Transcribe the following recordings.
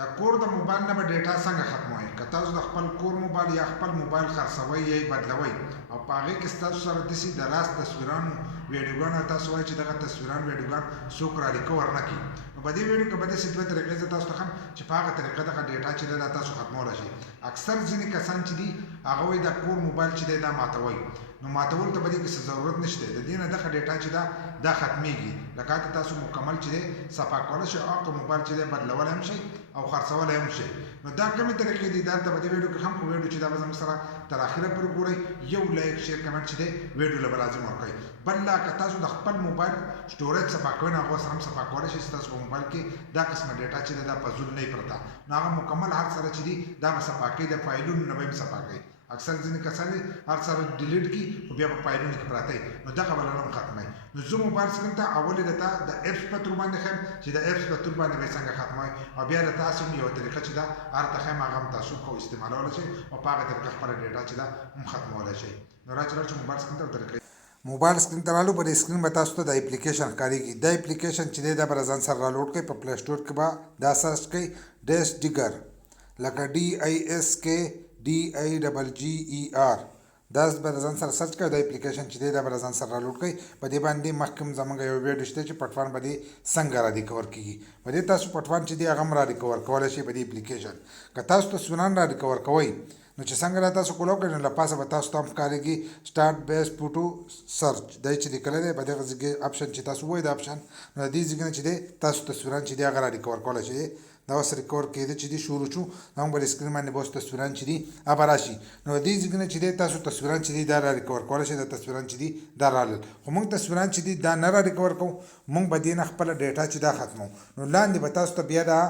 د کور د موبایل نه به ډیټا څنګه ختموئ؟ که تاسو د خپل کور موبایل یا خپل موبایل خرڅوئ یا بدلوئ او په هغې کې ستاسو سره داسې د راز تصویرانو ویډیوګان تاسو وایئ چې دغه تصویران ویډیوګان څوک را ریکور نه کړي، نو په دې ویډیو کې به داسې دوه طریقې زه تاسو ته ښیم چې په هغه طریقه دغه ډیټا چې دی دا تاسو ختمولی شئ. اکثر ځینې کسان چې دي هغه وایي د کور موبایل چې دی دا ماتوئ، نو ماتولو ته په دې کې څه ضرورت نشته، د دې نه دغه ډیټا چې ده دا ختمیږي. لکه هلته تاسو مکمل چې دی صفا کولی شئ او که موبایل چې دی بدلولی هم شئ او خرڅولی هم شئ. نو دا کومې طریقې دي دا دلته په دې ویډیو کې هم په ویډیو چې دا به زموږ سره تر اخره پورې ګورئ، یو لایک شیر کمنټ چې دی ویډیو له به لازم ورکوئ. بل لا که تاسو د خپل موبایل سټوریج صفا کوئ نو هغه سره هم صفا کولی شئ چې تاسو په موبایل کې دا قسمه ډیټا چې ده دا فضول نه وي پرته، نو هغه مکمل هر سره چې دي دا به صفا کوئ، د فایلونو نه به هم صفا کوئ. اکثر ځینې کسان هر سره ډیلیټ کړي خو بیا په فایلونو کې پراته وي، نو دغه به هم ختموئ. نو زه موبایل سکرین ته اول یې درته د اپس په تور باندې ښیم چې د اپس په تور باندې به یې څنګه ختموئ، او بیا د تاسو هم یوه طریقه چې ده هلته ښیم هغه هم تاسو استعمالولی شئ او په هغه طریقه خپله ډیټا چې ده هم ختمولی شئ. نو راځئ چې موبایل سکرین ته طریقې موبایل سکرین ته رالو، په دې سکرین به تاسو ته د اپلیکیشن ښکارېږي. دا اپلیکیشن چې دی دا به ځان سره رالوډ کړئ، په پلی سټور کې به دا سرچ کړئ ډیس ډیګر، لکه DISKDIGGER، دا به ځان سره سرچ کړئ. دا اپلیکیشن چې دی دا به ځان سره رالوډ کړئ. په دې باندې مخکې زموږ یو ویډیو شته چې پټوان به دې څنګه را ریکور کېږي، په دې تاسو پټوان چې دی هغه هم را ریکور کولی شئ په دې اپلیکیشن. که تاسو تصویران را ریکور کوئ نو چې څنګه را تاسو کول وکړئ نو له پاسه به تاسو ته هم ښکارېږي سټارټ بیس فوټو سرچ، دا چې لیکلی دی په دغه ځای کې اپشن چې تاسو ووایئ دا اپشن، نو د دې ځای نه چې دی تاسو تصویران چې دی هغه را ریکور کولی شئ. دا اوس ریکور کېده چې دی شروع شو، همغه به سکرین باندې به اوس تصویران چې دي هغه راشي. نو د دې ځای نه چې دی تاسو تصویران چې دي دا را ریکور کولی شئ، دا تصویران چې دي دا رالل. خو موږ تصویران چې دي دا نه را ریکور کوو، موږ به دې نه خپله ډیټا چې دا ختمو. نو لاندې به تاسو ته بیا دا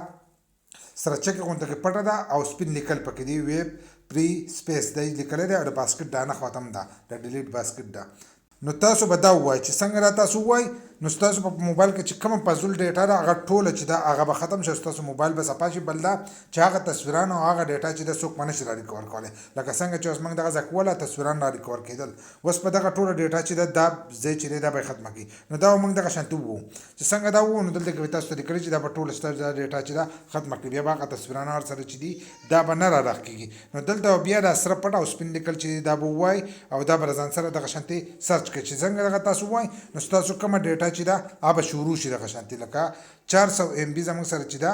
سره چکې غونته کې پټه ده او سپین لیکل پکې دی ویب پری سپیس دی لیکلی دی او د باسکټ دانه خواته هم ده د ډیلیټ باسکټ ده. نو تاسو به دا ووایئ چې څنګه را تاسو ووایئ نو ستاسو په موبایل کې چې کومه فضول ډیټا ده هغه ټوله چې ده هغه به ختم شي، ستاسو موبایل به صفا شي. بل دا چې هغه تصویران او هغه ډیټا چې ده څوک به نشي را ریکور کولی، لکه څنګه چې اوس موږ دغه ځای کوله تصویران را ریکور کېدل، اوس په دغه ټوله ډیټا چې ده دا ځای چې دی دا به یې ختمه کړي. نو دا موږ دغه شانتي ووایو چې څنګه دا ووایو نو دلته کې به تاسو ته لیکلي چې دا به ټوله ستاسو دا ډیټا چې ده ختمه کړي، بیا به هغه تصویران هر سره چې دي دا به نه را رغ کېږي. نو دلته بیا دا سره پټ او سپین لیکل چې دا به ووایي او دا به ځان سره دغه شانتي سرچ کړي چې څنګه دغه تاسو ووایئ نو ستاسو کومه ډیټا چې ده هغه به شروع شي دغه شانتي. لکه 400 MB زموږ سره چې ده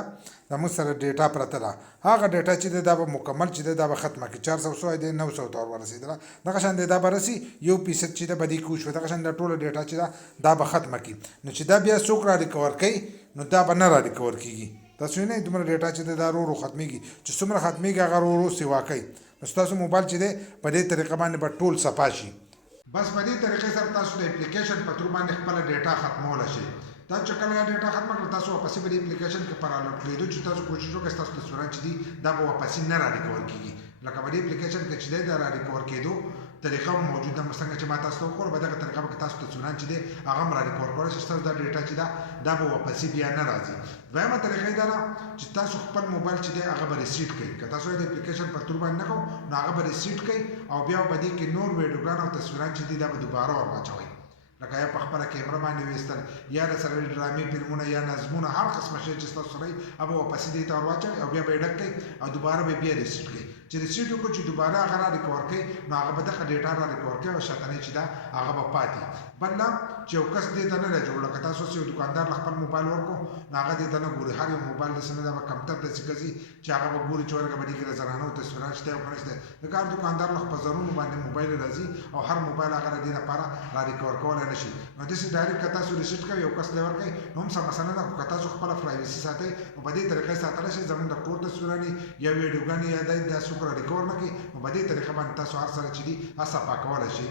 زموږ سره ډیټا پرته ده، هغه ډیټا چې ده دا به مکمل چې ده دا به ختمه کړي. 400 دی 900 ته ورسېدله، دغه شان دی دا به رسي 1% چې ده به دې کې وشوه، دغه شان دا ټوله ډیټا چې ده دا به ختمه کړي. نو چې دا بیا څوک را ریکور کوي نو دا به نه را ریکور کېږي. تاسو وینئ دومره ډیټا چې ده دا ورو ورو ختمېږي، چې څومره ختمېږي هغه ورو ورو سیوا کوي. نو ستاسو موبایل چې دی په دې طریقه باندې به ټول صفا شي. بس په دې طریقې سره تاسو د اپلیکیشن په تور باندې خپله ډیټا ختمولی شئ. دا چې کله ډیټا ختمه کړه تاسو واپسې په دې اپلیکیشن کې په رالوډ کېدو چې تاسو کوشش وکړئ ستاسو تصویران چې دي دا به واپسې نه را ریکور کېږي. لکه په دې اپلیکیشن کې چې دی دا را ریکور کېدو طریقه هم موجوده ده، څنګه چې ما تاسو ته وښوول په دغه طریقه به تاسو تصویران چې دی هغه هم را ریکور کولی شئ، ستاسو دا ډیټا چې ده دا به واپسې بیا نه راځي. دویمه طریقه یې دا ده چې تاسو خپل موبایل چې دی هغه به ریسیټ کړئ. که تاسو د اپلیکیشن په تور باندې نه کوو نو هغه به ریسیټ کړئ او بیا په دې کې نور ویډیوګان او تصویران چې دي دا به دوباره ور واچوئ، لکه یا په خپله کیمره باندې ویستل یا د سره ډرامې فلمونه یا نظمونه هر قسمه شی چې ستاسو سره وي هغه به واپسې دې ته ور واچوئ او بیا به یې ډک کړئ او دوباره به بیا ریسیټ کړئ. چې ریسیټ وکړو چې دوباره هغه را ریکور کړئ نو هغه به دغه ډیټا را ریکور کړئ او شاتنۍ چې ده هغه به پاتې. بل دا چې یو کس دې ته نه دی جوړ، لکه تاسو یو دوکاندار له خپل موبایل ورکړو نو هغه دې ته نه ګوري، هر یو موبایل داسې نه ده به کمپیوټر داسې ګرځي چې هغه به ګوري چې ورکه به دې کې د زنانو تصویران شته او که نه شته. لکه هر دوکاندار له په زرونو باندې موبایل راځي او هر موبایل هغه د دې لپاره را ریکور کولی نه شي. نو داسې ډایرکټ که تاسو ریسیټ کوئ یو کس له ورکوئ نو هم څه مسله ده، خو که تاسو خپله پرایوسي ساتئ نو په دې طریقې ساتلی شئ. زموږ د کور تصویرانې یا ویډیوګانې یا دا څوک را ریکور نه کړي نو په دې طریقه باندې تاسو هر سره چې دي صفا کولی شئ.